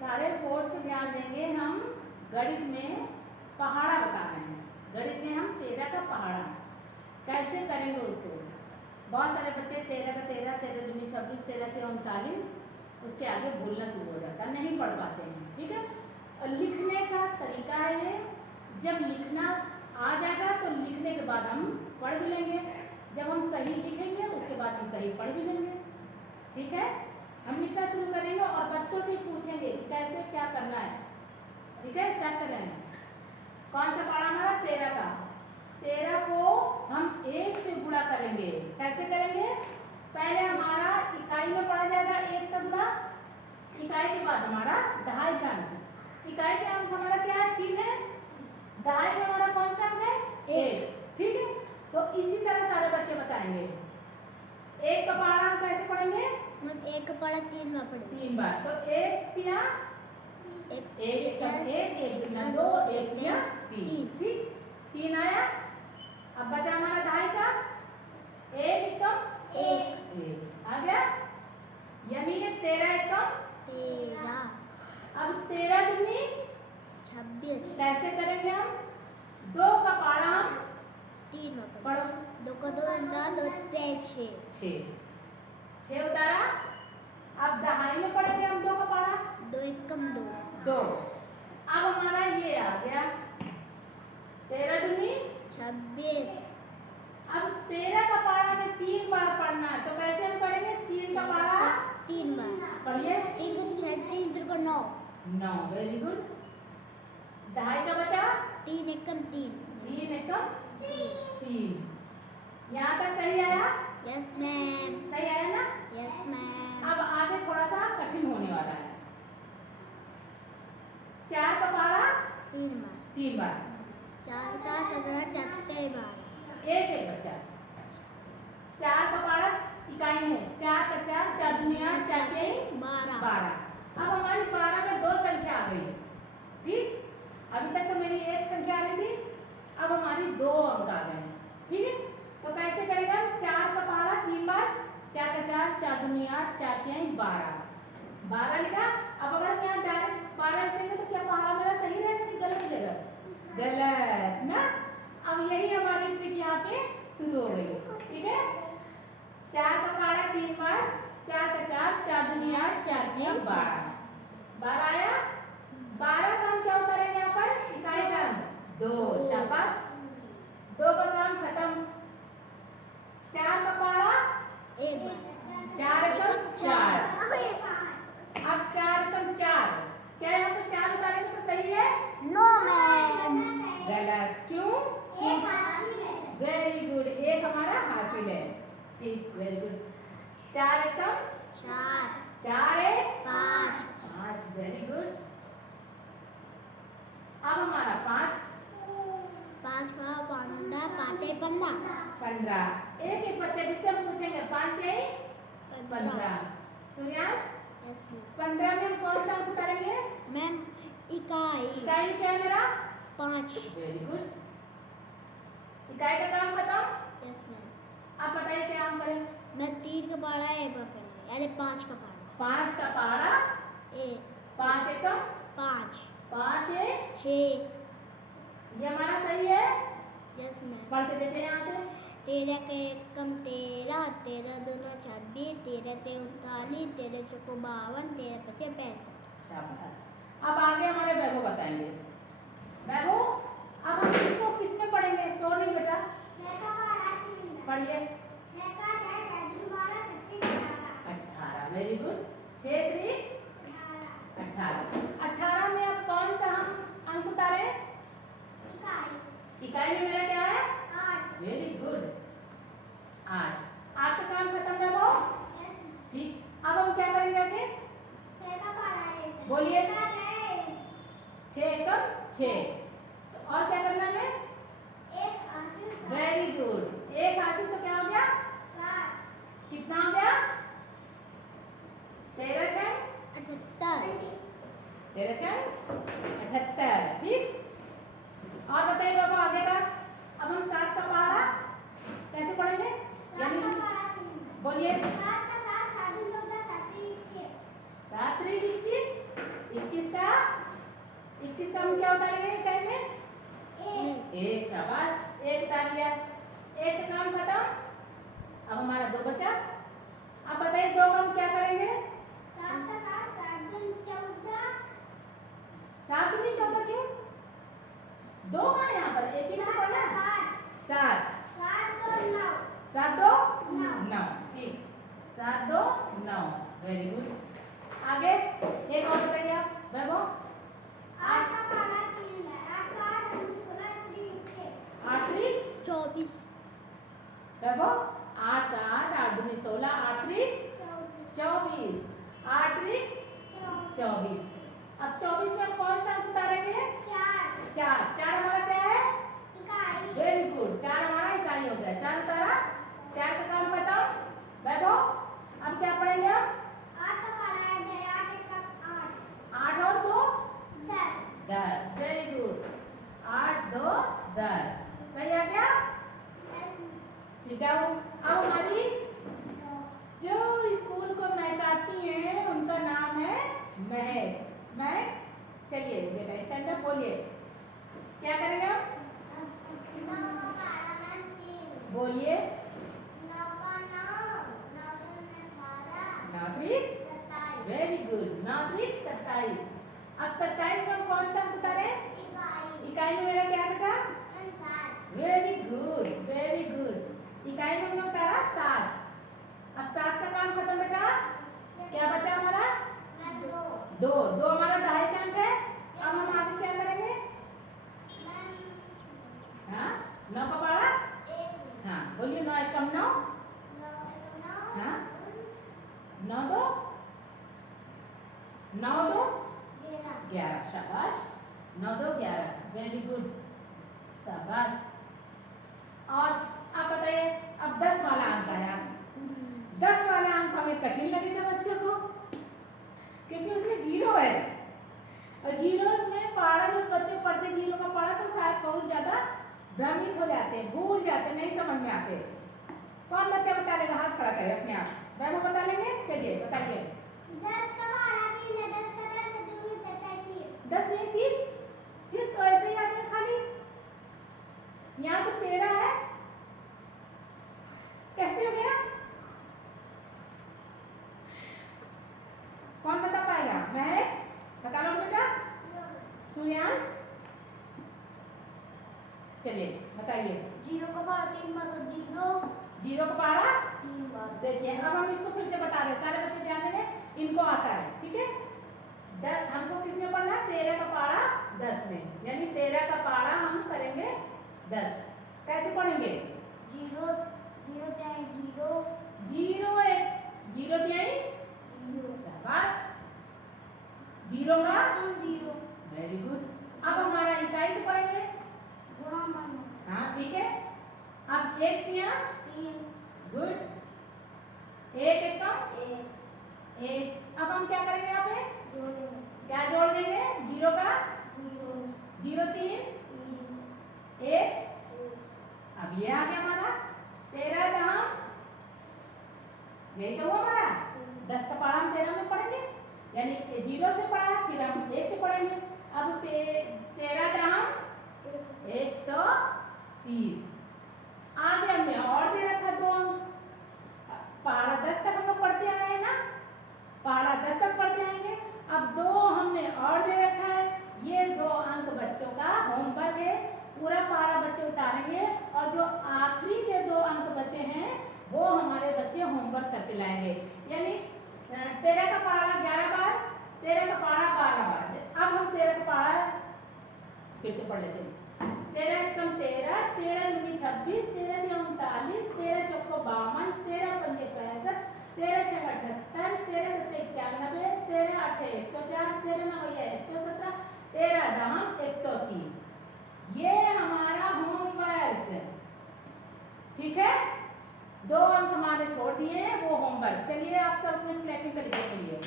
सारे बोर्ड पे ध्यान देंगे। हम गणित में पहाड़ा बता रहे हैं। गणित में हम 13 का पहाड़ा कैसे करेंगे उसको। बहुत सारे बच्चे 13 का 13, 13 दूनी 26, 13 के 39, उसके आगे भूलना शुरू हो जाता, नहीं पढ़ पाते हैं। ठीक है। और लिखने का तरीका है ये, जब लिखना आ जाएगा तो लिखने के बाद हम पढ़ भी लेंगे। जब हम सही लिखेंगे उसके बाद हम सही पढ़ भी लेंगे। ठीक है। हम लिखना शुरू करेंगे और बच्चों से पूछेंगे कि कैसे क्या करना है। ठीक है, स्टार्ट कर रहे हैं। कौन सा पढ़ा हमारा 13 का। 13 को हम 1 से गुणा करेंगे। कैसे करेंगे? पहले हमारा इकाई में पढ़ा जाएगा 1 का गुणा, इकाई के बाद हमारा दहाई का अंक। इकाई के अंक हमारा क्या है? 3 है। दहाई में हमारा कौन सा अंक है? 1। ठीक है। तो इसी तरह सारे बच्चे बताएंगे। 1 का पहाड़ा हम कैसे पढ़ेंगे? 1 का पहाड़ा 3 बार पढ़ेंगे। 3 बार। तो 1 या 1 एकम 1, 1 दूना 2, 1 या 3। ठीक, 3 आया। अब बचा हमारा दहाई का 1 एकम 1 आ गया, यानी ये 13 एकम 13। अब 13 दूनी 26। कैसे करेंगे हम? 2 का पहाड़ा हम 3 बार पढ़ो। 2 का 2 4 2 6 6 उतारा। अब दहाई में पढ़ेंगे हम 2 का पहाड़ा 2 एकम 2। अब हमारा ये आ गया 13 दूनी 26। अब 13 का पहाड़ा में 3 बार पढ़ना है, तो कैसे हम पढ़ेंगे? 3 का पहाड़ा 3 बार पढ़िए। 3 को 6 3 को 9 9। Very good. दहाई का बचा 3 एकम 3 3 एकम 3। यहाँ तक सही आया? Yes ma'am. सही आया ना? Yes ma'am. अब आगे थोड़ा सा कठिन होने वाला है। 4 का पहाड़ा 3 बार 4 4 4 बार एक एक बच्चा। 4 का पहाड़ा इकाई में 4 का 4, 4 दूनी 8, 4 के 12। अब हमारी 12 में 2 संख्या आ गई। ठीक, अभी तक तो मेरी एक संख्या आ रही थी, अब हमारी 2 अंक आ गए। ठीक है। तो कैसे करेगा? 4 का पहाड़ा 3 बार, 4 का 4, 4 दूनी 8, 4 के 12 12 लिखा। अब अगर हम यहाँ डायरेक्ट 12 लिखेंगे तो क्या पहाड़ा मेरा सही रहेगा कि गलत मिलेगा? गलत ना। अब यही हमारी ट्रिक यहाँ पे शुरू हो गई। ठीक है। 4 का पहाड़ा 3 बार, 4 का 4, 4 दूनी 8, 4 के 12 12 आया। 12 का हम क्या उतारेंगे यहाँ पर? इकाई का 2। शाबाश, 2 का काम खत्म। 4 का पहाड़ा 1 बार 4 एकम 4। अब 4 एकम 4, क्या यहाँ पे 4 उतारेंगे तो सही है? No ma'am. गलत। क्यों? वेरी गुड, 1 हमारा हासिल है। ठीक, वेरी गुड। 4 एकम 4 4 एक 5 5। Very good. अब हमारा 5 5 का 15 5 15 15। एक एक बच्चे जिससे हम पूछेंगे 5 के 15। Suryansh, yes ma'am. 15 में हम कौन सा अंक उतारेंगे? मैम इकाई इकाई में क्या है मेरा? 5। Very good. इकाई का काम बताओ। Yes ma'am. आप बताइए क्या हम करें? मैं 3 का पहाड़ा 1 बार पढ़ेंगे, यानी 5 का पहाड़ा 5 का पहाड़ा 5 एकम 5 5 एक 6। ये हमारा सही है? Yes ma'am. पढ़ के देखिए यहाँ से। 13 के एकम 13, 13 दूना 26, 13 ते 39, 13 चौको 52, 13 पचे 65। शाबाश। अब आगे हमारे वैभव बताएंगे। वैभव, अब हम इसको किसमें पढ़ेंगे? सो नहीं बेटा, पढ़िए। 18। Very good. 6 3 18। 18 में अब कौन सा हम अंक उतारे? इकाई में मेरा क्या है? 8। Very good, 8। 8 का काम खत्म है वो। ठीक, अब हम क्या करेंगे आगे? बोलिए। 6 एकम 6। और क्या करना है? वेरी गुड, 1 हासिल। तो क्या हो गया? कितना हो गया? 13 6 78। 13 6 78। ठीक, और बताइए बाबा आगे का। अब हम 7 का पहाड़ा कैसे पढ़ेंगे? यानी बोलिए। 7 3 21 इसका हम क्या उतारेंगे इकाई में? एक। शाबाश, एक उतार लिया। एक का काम खत्म। अब हमारा 2 बचा। अब बताइए 2 का हम क्या करेंगे? 7 दूनी 14 क्यों? 2 कहाँ है यहाँ पर? एक ही में पढ़ना। 7 7 2 9। ठीक, 7 2 9। Very good. आगे एक और बताइए आप वैभव। 8 3 24 वैभव 8 का 8 8 दूनी 16 8 3 24 8 3 24। अब 24 में हम कौन सा अंक उतारेंगे? 4 4 हमारा क्या है? वेरी गुड, 4 हमारा इकाई हो गया। 4 उतारा, 4 का काम खत्म। वैभव अब क्या पढ़ेंगे? आप 8 और 2 10। Very good, 8 2 10। सही आ गया। Sit down. अब हमारी जो स्कूल को महकाती हैं उनका नाम है महक। महक, चलिए बेटा स्टैंड अप, बोलिए क्या करेंगे हम? बोलिए। 9 3 वेरी गुड, 9 3 27। अब 27 में हम कौन सा अंक उतारे? इकाई में मेरा क्या बेटा? Very good, very good. इकाई में हमने उतारा 7। अब 7 का काम खत्म बेटा। क्या बचा हमारा? 2 2 हमारा दहाई का अंक है। अब हम आगे क्या करेंगे? हाँ 9 का पढ़ा। हाँ बोलिए 9 एकम 9। हाँ 9 2 9 2 11। शाबाश, 9 2 11। वेरी गुड, शाबाश। और आप बताइए अब 10 वाला अंक आया। 10 वाला अंक हमें कठिन लगेगा बच्चों को, क्योंकि उसमें 0 है और 0 में पढ़ा जो बच्चे पढ़ते 0 का पढ़ा तो शायद बहुत ज्यादा भ्रमित हो जाते हैं, भूल जाते हैं, नहीं समझ में आते। कौन बच्चा बता लेगा? हाथ खड़ा करे अपने आप। वैभव बता लेंगे? चलिए बताइए। 10 नहीं 30। फिर तो ऐसे ही आते हैं खाली। यहाँ तो 13 है, कैसे हो गया? कौन बता पाएगा? महक बता लो बेटा। सूर्यांश चलिए बताइए। 0 का पहाड़ा 3 बार 0 0 का पहाड़ा 3 बार। देखिए अब हम इसको फिर से बता रहे हैं, सारे बच्चे ध्यान देंगे, इनको आता है। ठीक है, हमको किसमें पढ़ना? 13 का पहाड़ा 10 में, यानी 13 का पहाड़ा हम करेंगे 10। कैसे पढ़ेंगे? 0 0 त्याई 0 0 1 0 त्याई 0। शाबाश, 0 का 0। Very good. अब हमारा इकाई से पढ़ेंगे। हाँ ठीक है। अब 1 तिया 3 गुड, 1 एकम 1। अब हम क्या करेंगे? यहाँ पे क्या जोड़ देंगे? 0 का 0 3 1। अब ये आ गया हमारा 13 दहाम, यही तो हुआ हमारा। 10 का पढ़ा हम 13 में पढ़ेंगे, यानी 0 से पढ़ा फिर हम 1 से पढ़ेंगे। अब 13 दहाम 130। आगे हमने और दे रखा 2 अंक। पहाड़ा 10 तक हम लोग पढ़ते आए हैं ना, पहाड़ा 10 तक पढ़ते आएंगे। अब 2 हमने और दे रखा है, ये 2 अंक बच्चों का होमवर्क है। पूरा पहाड़ा बच्चे उतारेंगे और जो आखिरी के 2 अंक बचे हैं वो हमारे बच्चे होमवर्क करके लाएंगे। यानी 13 का पहाड़ा 11 बार, 13 का पहाड़ा 12 बार। अब हम 13 का पहाड़ा फिर से पढ़ लेते हैं। 13 एकम 13, 13 दूनी 26, 13 तिया 39, 13 चौको 52, 13 पंजे 65, 13 छः 78, 13 सत्ते 91, 13 आठे 104, 13 नवैया 117, 13 दहम 130। ये हमारा होमवर्क, ठीक है। 2 अंक हमारे छोड़ दिए हैं, वो होमवर्क। चलिए आप सब अपने क्लैपिंग करिए।